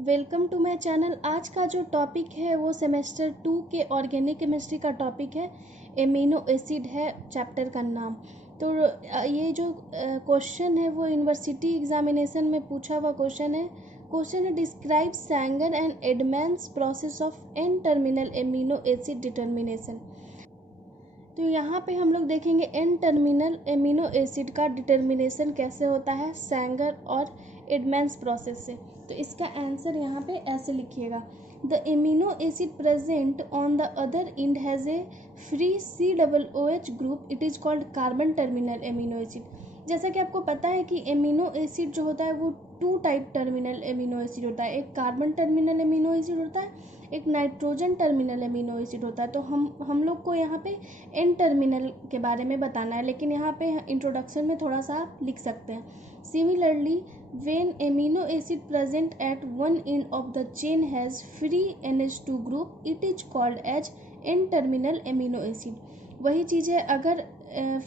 Welcome to my channel. आज का जो टॉपिक है वो सेमेस्टर 2 के ऑर्गेनिक केमिस्ट्री का टॉपिक है। एमिनो एसिड है चैप्टर का नाम। तो ये जो क्वेश्चन है वो यूनिवर्सिटी एग्जामिनेशन में पूछा हुआ क्वेश्चन है describe Sanger and Edman's process of N terminal amino acid determination. तो यहाँ पे हम लोग देखेंगे एन टर्मिनल एमिनो एसिड का डिटर्मिनेशन कैसे होता है सैंगर और एडमैन्स प्रोसेस से। तो इसका आंसर यहाँ पे ऐसे लिखिएगा, the amino acid present on the other end has a free COOH group, it is called carbon terminal amino acid. जैसा कि आपको पता है कि एमिनो एसिड जो होता है वो 2 टाइप टर्मिनल एमिनो एसिड होता है, एक कार्बन टर्मिनल एमिनो एसिड होता है, एक नाइट्रोजन टर्मिनल एमिनो एसिड होता है। तो हम लोग को यहाँ पे एन टर्मिनल के बारे में बताना है, लेकिन यहाँ पे इंट्रोडक्शन में थोड़ा सा आप लिख सकते हैं। Similarly when amino acid present at one end of the chain has free NH2 group, it is called as n terminal amino acid। वही चीज़ है, अगर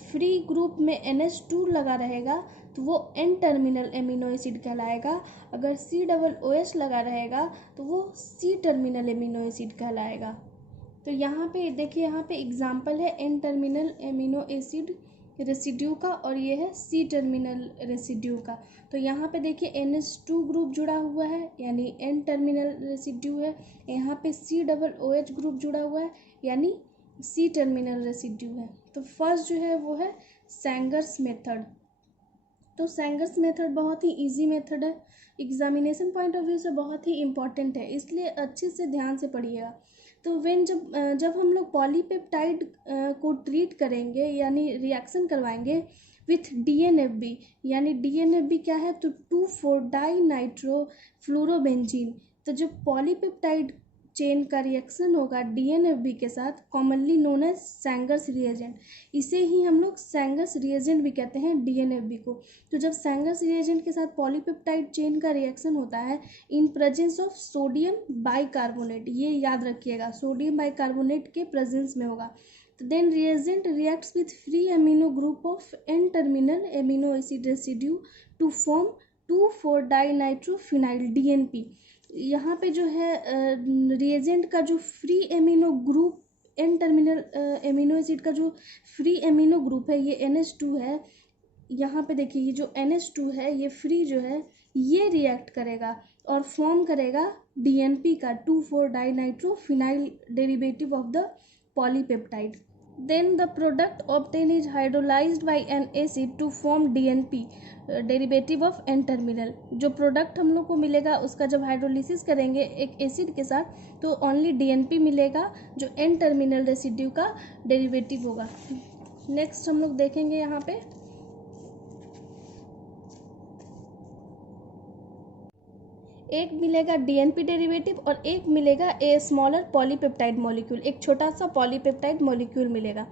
फ्री ग्रुप में NH2 लगा रहेगा तो वो n टर्मिनल एमिनो एसिड कहलाएगा, अगर COOH लगा रहेगा तो वो C टर्मिनल एमिनो एसिड कहलाएगा। तो यहाँ पे देखिए, यहाँ पे एग्जाम्पल है n terminal amino acid residue का और ये है C टर्मिनल रेसिड्यू का। तो यहाँ पे देखिए NH2 ग्रुप जुड़ा हुआ है यानी N टर्मिनल रेसिड्यू है, यहाँ पे COOH ग्रुप जुड़ा हुआ है यानी C टर्मिनल रेसिड्यू है। तो फर्स्ट जो है वो है सैंगर्स मेथड। तो सैंगर्स मेथड बहुत ही इजी मेथड है, एग्जामिनेशन पॉइंट ऑफ व्यू से बहुत ही इम्पॉर्टेंट है, इसलिए अच्छे से ध्यान से पढ़िएगा। तो जब हम लोग पॉलीपेप्टाइड को ट्रीट करेंगे यानी रिएक्शन करवाएंगे विथ DNFB, यानी DNFB क्या है तो 2,4-डाई नाइट्रो फ्लोरोबेंजीन। तो जब पॉलीपेप्टाइड चेन का रिएक्शन होगा DNFB के साथ, कॉमनली नोन एज सैंगर्स रिएजेंट, इसे ही हम लोग सैंगर्स रिएजेंट भी कहते हैं DNFB को। तो जब सैंगर्स रिएजेंट के साथ पॉलीपेप्टाइड चेन का रिएक्शन होता है in presence of sodium bicarbonate, ये याद रखिएगा सोडियम बाइकार्बोनेट के प्रेजेंस में होगा, तो then reagent reacts with free amino group of N terminal amino acid residue to form two four dinitrophenyl DNP। यहाँ पे जो है रिएजेंट का जो free amino group N terminal amino acid का जो फ्री एमिनो ग्रुप है ये NH2 है। यहाँ पे देखिए ये जो NH2 है ये फ्री जो है ये रिएक्ट करेगा और फॉर्म करेगा DNP का two four dinitrophenyl derivative of the polypeptide. Then the product obtained is hydrolyzed by an acid to form DNP, derivative of N terminal. जो प्रोडक्ट हम लोग को मिलेगा उसका जब हाइड्रोलिसिस करेंगे एक एसिड के साथ तो ओनली DNP मिलेगा जो एन टर्मिनल रेसिड्यू का डेरिवेटिव होगा। नेक्स्ट हम लोग देखेंगे यहाँ पे एक मिलेगा DNP डेरिवेटिव और एक मिलेगा ए स्मॉलर पॉलीपेप्टाइड मॉलिक्यूल, एक छोटा सा पॉलीपेप्टाइड मॉलिक्यूल मिलेगा।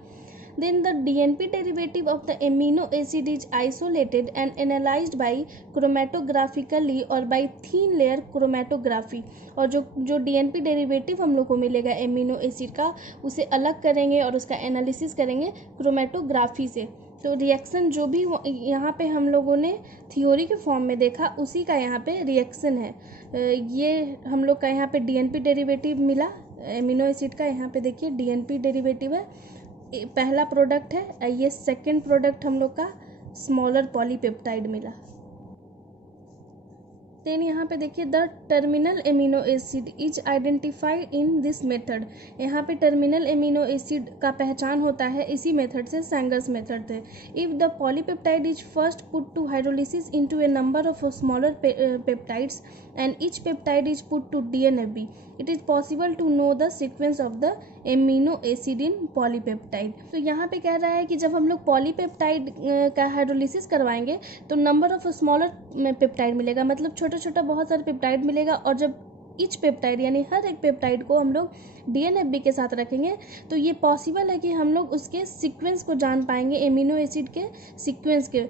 Then the DNP derivative of the amino acid is isolated and analyzed by chromatographically or by thin layer chromatography। और जो DNP डेरिवेटिव हम लोग को मिलेगा एमिनो एसिड का उसे अलग करेंगे और उसका एनालिसिस करेंगे क्रोमेटोग्राफी से। तो रिएक्शन जो भी यहाँ पे हम लोगों ने थ्योरी के फॉर्म में देखा उसी का यहाँ पे रिएक्शन है। ये हम लोग का यहाँ पे DNP डेरिवेटिव मिला एमिनो एसिड का, यहाँ पे देखिए DNP डेरिवेटिव है, पहला प्रोडक्ट है, ये सेकंड प्रोडक्ट हम लोग का स्मॉलर पॉलीपेप्टाइड मिला। देन यहाँ पे देखिए the terminal amino acid is identified in this method. यहाँ पे टर्मिनल एमिनो एसिड का पहचान होता है इसी मेथड से, सैंगर्स मेथड से। If the polypeptide is first put to hydrolysis into a number of smaller peptides and each peptide is put to DNFB, it is possible to know the sequence of the amino acid in polypeptide। तो यहाँ पे कह रहा है कि जब हम लोग पॉलीपेप्टाइड का हाइड्रोलिसिस करवाएंगे तो नंबर ऑफ स्मॉलर पेप्टाइड मिलेगा, मतलब छोटा छोटा बहुत सारे पेप्टाइड मिलेगा, और जब ईच पेप्टाइड यानी हर एक पेप्टाइड को हम लोग DNFB के साथ रखेंगे तो ये पॉसिबल है कि हम लोग उसके सीक्वेंस को जान पाएंगे, एमिनो एसिड के सीक्वेंस के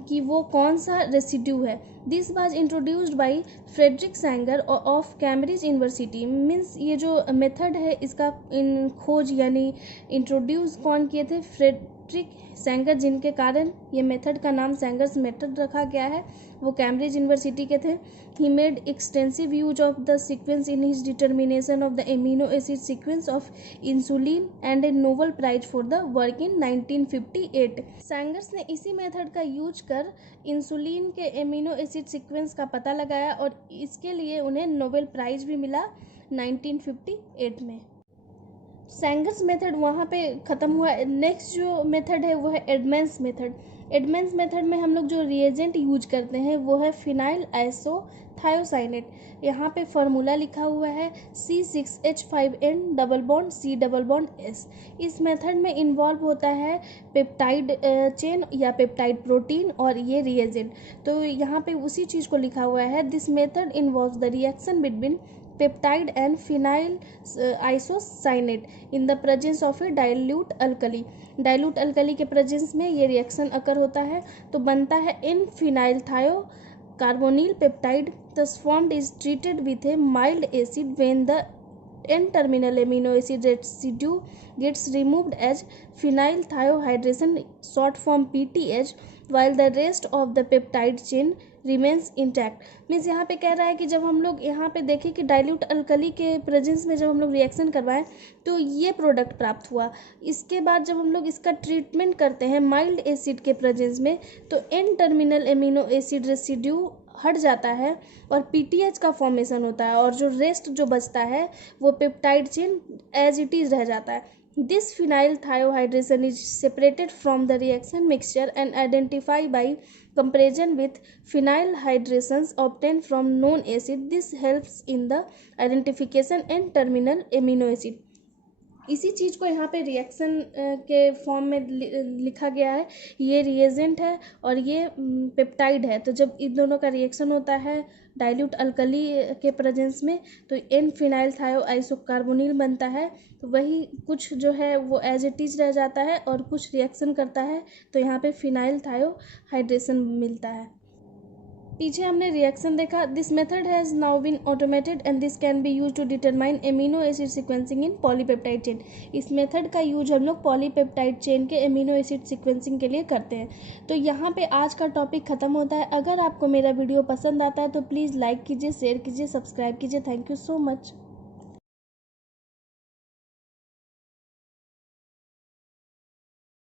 कि वो कौन सा रेसिड्यू है। This was introduced by Frederick Sanger of Cambridge University. Means ये जो मेथड है इसका खोज यानी इंट्रोड्यूस कौन किए थे, पैट्रिक सेंगर, जिनके कारण ये मेथड का नाम सेंगर्स मेथड रखा गया है, वो कैम्ब्रिज यूनिवर्सिटी के थे। He made extensive use of the sequence in his determination of the amino acid sequence of insulin and a Nobel prize for the work in 1958। Sanger's ने इसी मेथड का यूज कर इंसुलिन के amino acid sequence का पता लगाया और इसके लिए उन्हें नोबेल प्राइज भी मिला 1958 में। सेंगर्स मेथड वहाँ पे ख़त्म हुआ। नेक्स्ट जो मेथड है वो है एडमंड्स मेथड। एडमंड्स मेथड में हम लोग जो रिएजेंट यूज करते हैं वो है फिनाइल आइसोथायोसाइनेट। यहाँ पे फार्मूला लिखा हुआ है C6H5N double bond C double bond S। इस मेथड में इन्वॉल्व होता है पेप्टाइड चेन या पेप्टाइड प्रोटीन और ये रिएजेंट। तो यहाँ पे उसी चीज़ को लिखा हुआ है, this method involves the reaction between peptide and phenyl isocyanate in the presence of A dilute alkali. Dilute alkali के प्रेजेंस में ये रिएक्शन अकर होता है तो बनता है इन फिनाइल थायो carbonyl peptide. The formed is treated with A mild acid when the N-terminal amino acid residue gets removed as phenyl thiohydration, short form PTH, while the rest of the peptide chain remains intact। Means यहाँ पे कह रहा है कि जब हम लोग यहाँ पे देखें कि डाइल्यूट अल्कली के प्रेजेंस में जब हम लोग रिएक्शन करवाएं तो ये प्रोडक्ट प्राप्त हुआ। इसके बाद जब हम लोग इसका ट्रीटमेंट करते हैं माइल्ड एसिड के प्रेजेंस में तो N-terminal amino acid residue हट जाता है और पीटीएच का फॉर्मेशन होता है और जो रेस्ट जो बचता है वो peptide chain as it is रह जाता है। This phenyl thiohydantoin is separated from the reaction mixture and identify by comparison with phenyl hydantoins obtain from known acid. This helps in the identification and terminal amino acid. इसी चीज़ को यहाँ पे reaction के form में लिखा गया है। ये रिएजेंट है और ये पेप्टाइड है। तो जब इन दोनों का रिएक्शन होता है डाइल्यूट अल्कली के प्रेजेंस में तो एन फिनाइल थायो आइसोकार्बोनिल बनता है। तो वही कुछ जो है वो एज इट इज रह जाता है और कुछ रिएक्शन करता है तो यहाँ पे फिनाइल थायो हाइड्रेशन मिलता है। पीछे हमने रिएक्शन देखा। This method has now been automated and this can be use to determine amino acid sequencing in polypeptide chain. इस मेथड का यूज हम लोग पॉलीपेप्टाइड चेन के एमिनो एसिड सीक्वेंसिंग के लिए करते हैं। तो यहाँ पे आज का टॉपिक ख़त्म होता है। अगर आपको मेरा वीडियो पसंद आता है तो प्लीज़ लाइक कीजिए, शेयर कीजिए, सब्सक्राइब कीजिए। Thank you so much.